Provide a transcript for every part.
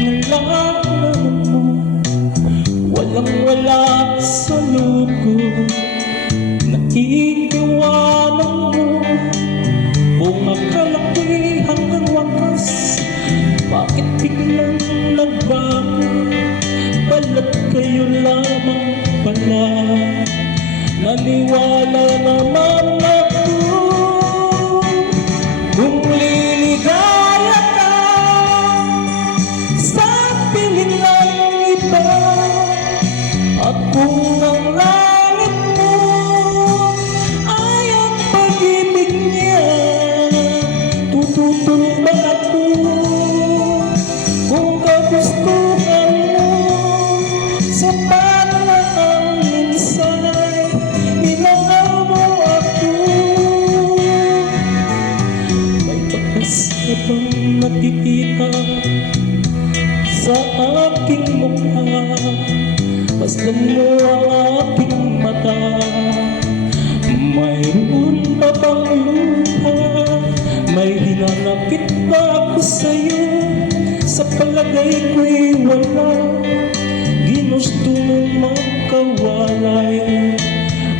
Nalalaman mo, walang-wala sa loob ko. Naiiwanan mo, kung akala ko'y hanggang wakas. Bakit biglang nagbago? Balat kayo lamang pala. Naniwala naman ako, kung liligaya ka sa piling ng iba, at kung ang langit mo ay ang pag-ibig niya, tututulong ba ako? Kung kagustuhan mo, sapat na ang minsay, minahal mo ako. May pagkasa bang nakikita sa aking mukha? Pasdan mo ang aking mata. Mayroon pa bang luha? May hinanakit ba ako sa'yo? Sa palagay ko'y wala. Ginusto mo magkawalay.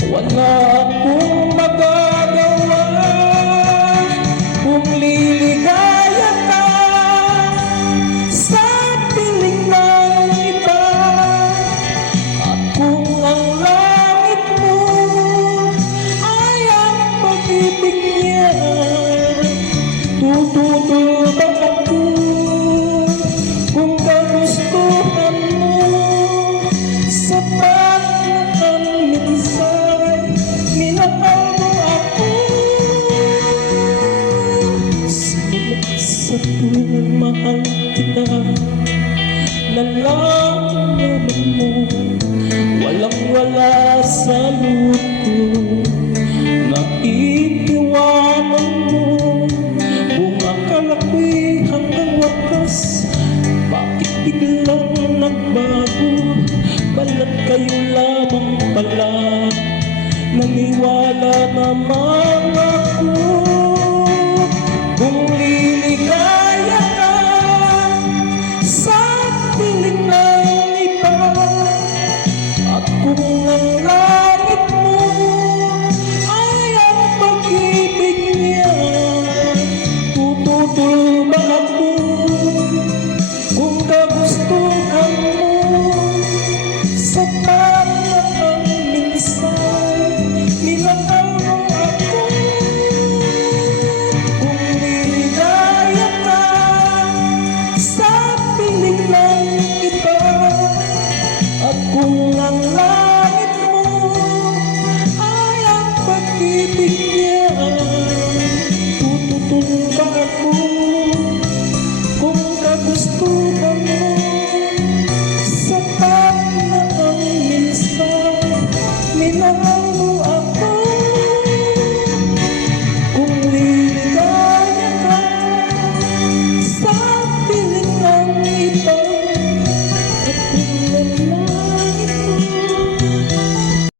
Wala akong magagawa. Kung liligaya ka sa piling ng iba, at kung ang langit mo ay ang pag-ibig niya, tututulog ako. Kung kagustuhan mo, sapat na ang minsay, minahal mo ako. Sulit sa tuwing mahal kita, nalalaman mo, walang-wala sa loob ko. Naiiwanan mo, kung akala ko'y hanggang wakas. Bakit biglang nagbago? Balat kayo lamang pala. Naniwala naman ako, kung liligaya ka sa piling ng iba, at kung ang